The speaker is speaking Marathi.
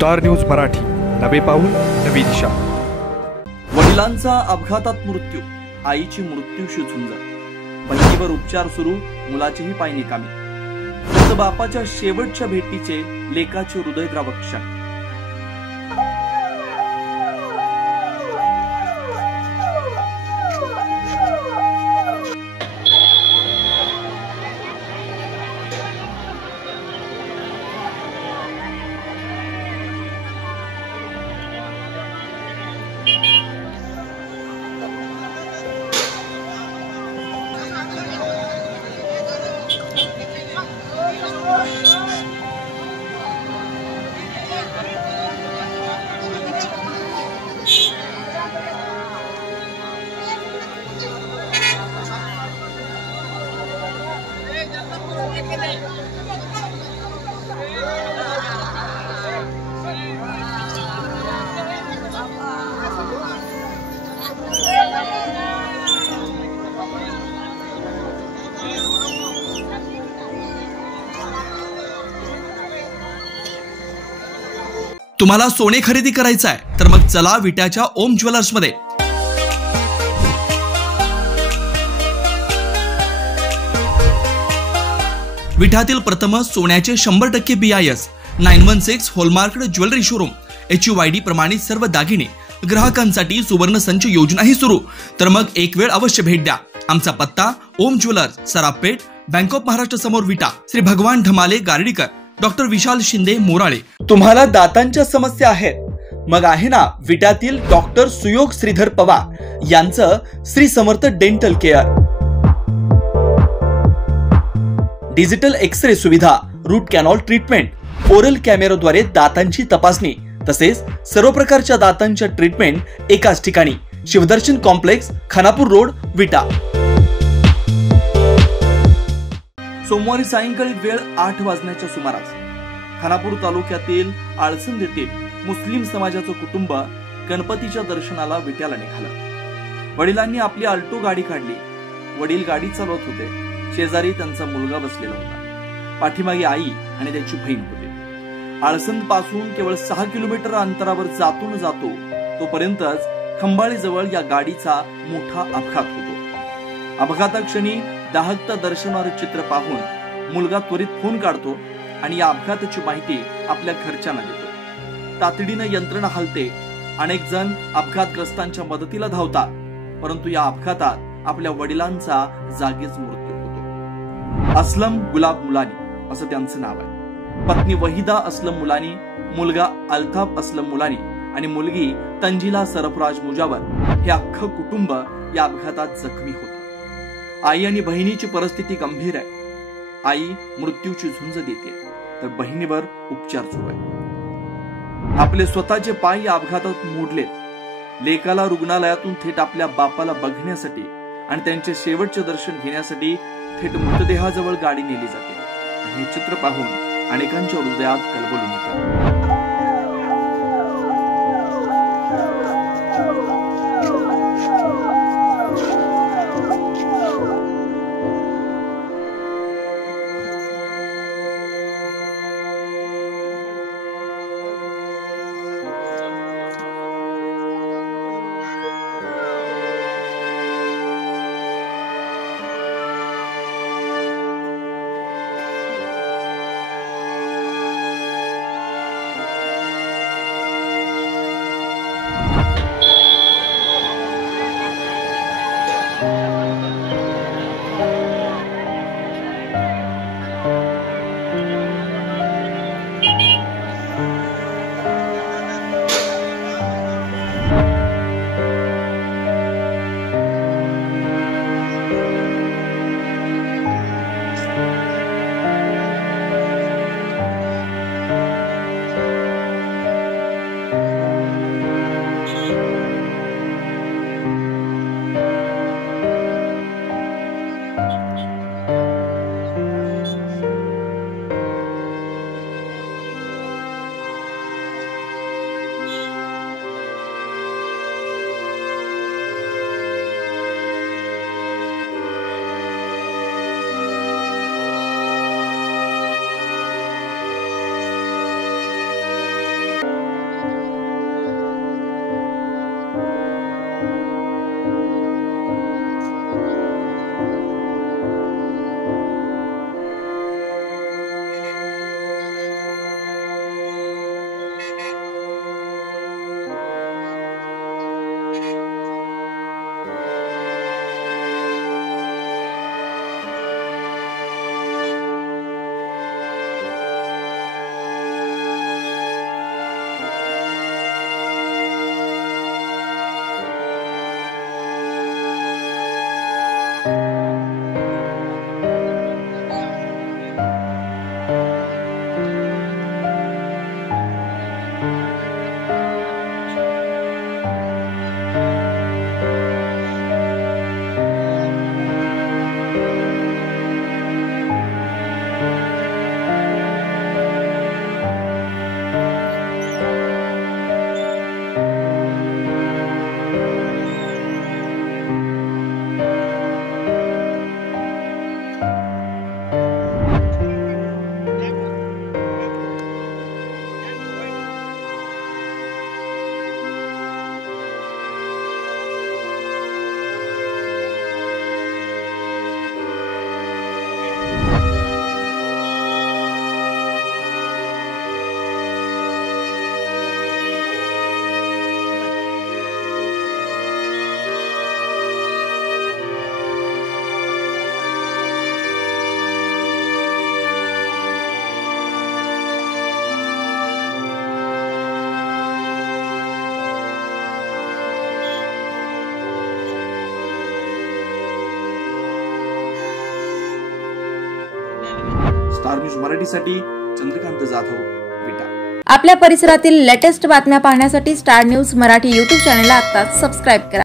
स्टार न्यूज मराठी, नवे पाऊल नवी दिशा। वडिलांचा अपघातात मृत्यू, आईची मृत्यूशी झुंज, बहिणीवर उपचार सुरू, मुलाचेही पाय निकामी। बापाच्या शेवटच्या भेटीचे लेकाचे हृदयद्रावक क्षण। तुम्हाला सोने खरेदी करायचं आहे तर मग चला विट्याच्या ओम ज्वेलर्स मध्ये। विट्यातील प्रथम सोन्याचे 100% BIS 916 hallmark jewellery showroom, HUID प्रमाणित सर्व दागिने ग्राहकांसाठी सुवर्ण संच योजनाही सुरू। तर मग एक वेळ अवश्य भेट द्या। आमचा पत्ता ओम ज्वेलर्स, सराफपेठ, बँक ऑफ महाराष्ट्र समोर विटा, श्री भगवान ढमाले गार्डीकर, डॉक्टर विशाल शिंदे मोराळे। तुम्हाला दातांच्या समस्या आहेत मग आहे ना विट्यातील डॉक्टर सुयोग श्रीधर पवार यांचं Shri Samarth dental care. Digital x ray सुविधा, रूट कॅनॉल ट्रीटमेंट, ओरल कॅमेराद्वारे दातांची तपासणी तसेच सर्व प्रकारच्या दातांच्या ट्रीटमेंट एकाच ठिकाणी। शिवदर्शन कॉम्प्लेक्स, खानापूर रोड, विटा। सोमवारी सायंकाळी वेळ 8 वाजण्याच्या सुमारास खानापूर तालुक्यातील आळसंद येथील मुस्लिम समाजाचं कुटुंब गणपतीच्या दर्शनाला विट्याला निघालं। वडिलांनी आपली अल्टो गाडी काढली। वडील गाडी चालवत होते। शेजारी त्यांचा मुलगा बसलेला होता। पाठीमागे आई आणि त्याची बहीण होती। आळसंद पासून केवळ 6 किलोमीटर अंतरावर जातो तोपर्यंतच खंबाळी जवळ या गाडीचा मोठा अपघात होतो। अपघाताक्षणी दाहकता दर्शवणारे चित्र पाहून मुलगा त्वरित फोन काढतो आणि या अपघाताची माहिती आपल्या घरच्यांना देतो। तातडीने यंत्रणा हलते। अनेक जण अपघातग्रस्तांच्या मदतीला धावतात, परंतु या अपघातात आपल्या वडिलांचा जागीच मृत्यू होतो। असलम गुलाब मुलानी असं त्यांचं नाव आहे। पत्नी वहिदा असलम मुलानी, मुलगा अल्ताफ असलम मुलानी आणि मुलगी तंजिला सरफराज मुजावर हे अख्खं कुटुंब या अपघातात जखमी होतं। आई आणि बहिणीची परिस्थिती गंभीर आहे। आई मृत्यूची झुंज देते तर बहिणीवर उपचार सुरू आहे। आपले स्वतःचे पाय या अपघातात मोडले। लेकाला रुग्णालयातून थेट आपल्या बापाला बघण्यासाठी आणि त्यांचे शेवटचे दर्शन घेण्यासाठी थेट मृतदेहाजवळ गाडी नेली जाते। हे चित्र पाहून अनेकांच्या हृदयात कलबलून येतं। स्टार न्यूज मराठीसाठी चंद्रकांत जाधव, विटा. आपल्या परिसरातील लेटेस्ट बातम्या पाहण्यासाठी स्टार न्यूज मराठी YouTube चॅनलला आत्ताच सबस्क्राईब करा.